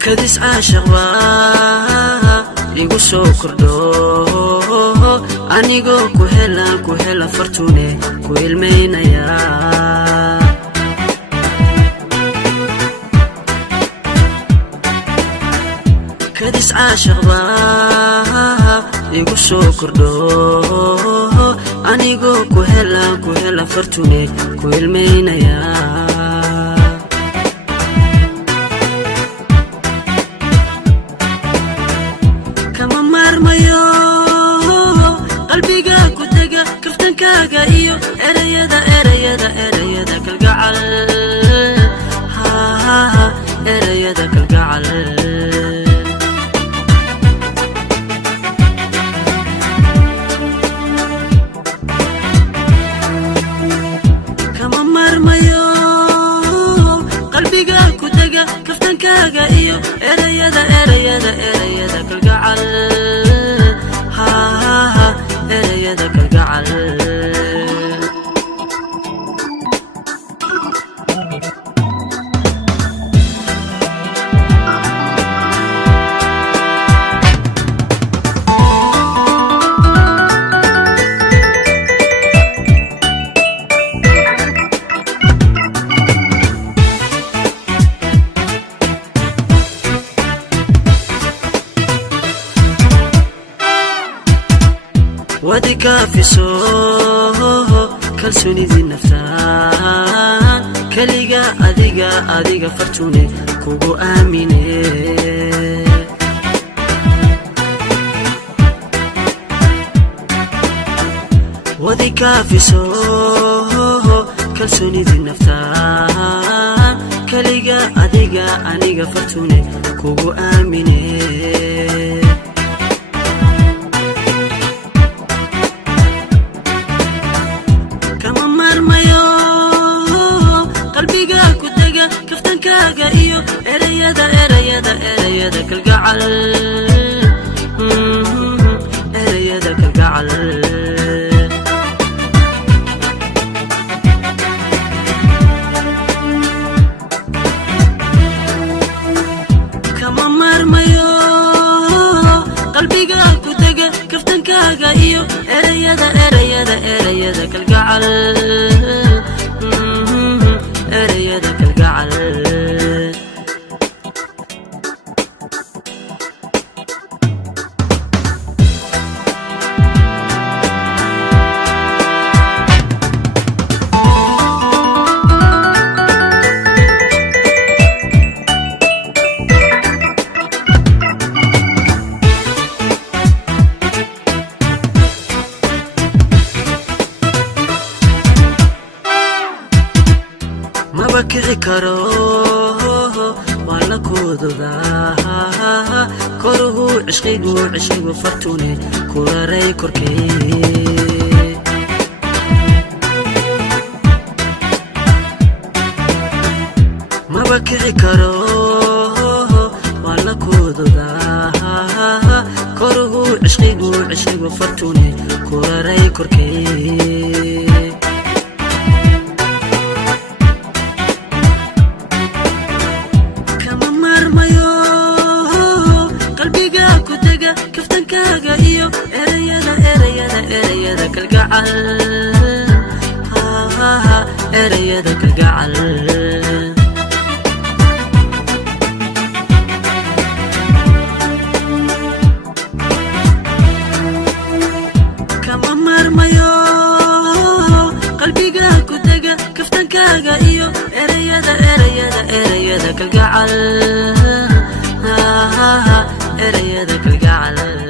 كدس عاشق igu soo kordho anigo ku hela fartune ku ilmeynaya kadis aashaq igu soo kordho anigo ku hela fartune ku ilmeynaya qalbiga ku taga kaftankaaga iyo erayada kalgacal erayada kalgacal kama marmayo qalbiga ku taga kaftankaaga iyo erayada kalgacal erayada kalgacal ودي كافي سوه كالسوني ذي النفتان كليقا أذيقا فرتوني كوكو آميني ودي كافي سوه كالسوني ذي النفتان كليقا أذيقا فرتوني كوكو آميني kaftankaaga iyo erayada kalgacal erayada kalgacal kama marmayo qalbiga ku taga kaftankaaga iyo erayada kalgacal erayada kalgacal kici karo wala koododa koruhu cishqigu fartune kularay korkee maba kici karo wala koododa koruhu cishqigu fartune kularay korkee kaftankaaga iyo erayada kalgacal erayada kalgacal kama marmayo qalbiga ku taga kaftankaaga iyo erayada kalgacal erayada kalgacal